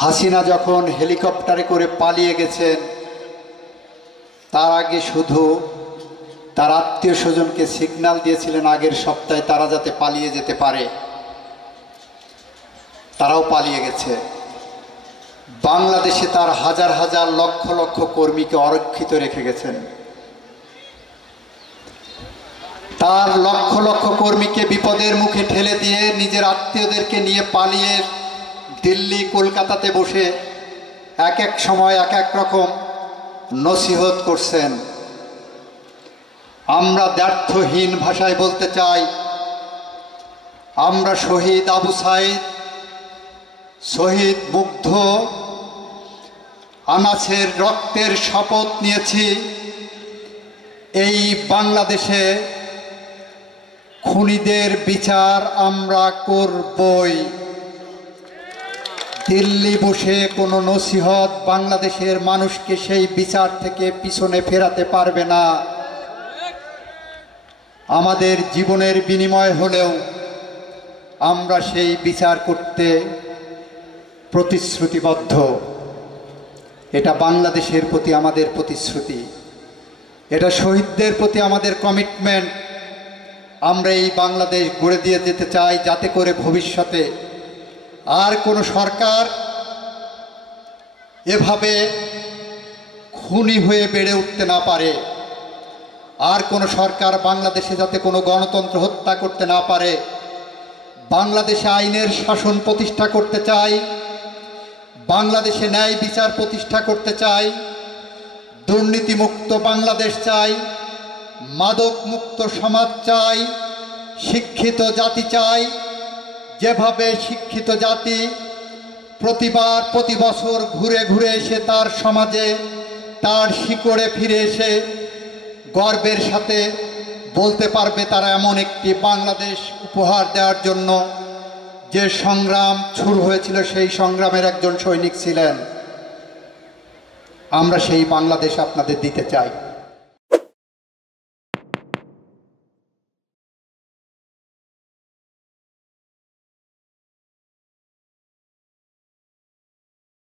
হাসিনা যখন হেলিকপ্টারে করে পালিয়ে গেছেন, তার আগে শুধু তার আত্মীয় স্বজনকে সিগন্যাল দিয়েছিলেন আগের সপ্তাহে তারা যাতে পালিয়ে যেতে পারে। তারাও পালিয়ে গেছে। বাংলাদেশে তার হাজার হাজার লক্ষ লক্ষ কর্মীকে অরক্ষিত রেখে গেছেন। তার লক্ষ লক্ষ কর্মীকে বিপদের মুখে ঠেলে দিয়ে নিজের আত্মীয়দেরকে নিয়ে পালিয়ে দিল্লি কলকাতাতে বসে এক এক সময় এক এক রকম নসিহত করছেন। আমরা দ্ব্যর্থহীন ভাষায় বলতে চাই, আমরা শহীদ আবু সাইদ, শহীদ মুগ্ধ আনাসের রক্তের শপথ নিয়েছি এই বাংলাদেশে খুনিদের বিচার আমরা করবই। দিল্লি বসে কোনো নসিহত বাংলাদেশের মানুষকে সেই বিচার থেকে পিছনে ফেরাতে পারবে না। আমাদের জীবনের বিনিময় হলেও আমরা সেই বিচার করতে প্রতিশ্রুতিবদ্ধ। এটা বাংলাদেশের প্রতি আমাদের প্রতিশ্রুতি, এটা শহীদদের প্রতি আমাদের কমিটমেন্ট। আমরা এই বাংলাদেশ গড়ে দিয়ে যেতে চাই যাতে করে ভবিষ্যতে আর কোনো সরকার এভাবে খুনি হয়ে বেড়ে উঠতে না পারে, আর কোনো সরকার বাংলাদেশে যাতে কোনো গণতন্ত্র হত্যা করতে না পারে। বাংলাদেশে আইনের শাসন প্রতিষ্ঠা করতে চাই, বাংলাদেশে ন্যায় বিচার প্রতিষ্ঠা করতে চাই, দুর্নীতিমুক্ত বাংলাদেশ চাই, মাদক মুক্ত সমাজ চাই, শিক্ষিত জাতি চাই। যেভাবে শিক্ষিত জাতি প্রতি বছর ঘুরে ঘুরে এসে তার সমাজে তার শিকড়ে ফিরে এসে গর্বের সাথে বলতে পারবে তারা এমন একটি বাংলাদেশ উপহার দেওয়ার জন্য যে সংগ্রাম শুরু হয়েছিল, সেই সংগ্রামের একজন সৈনিক ছিলেন। আমরা সেই বাংলাদেশ আপনাদের দিতে চাই।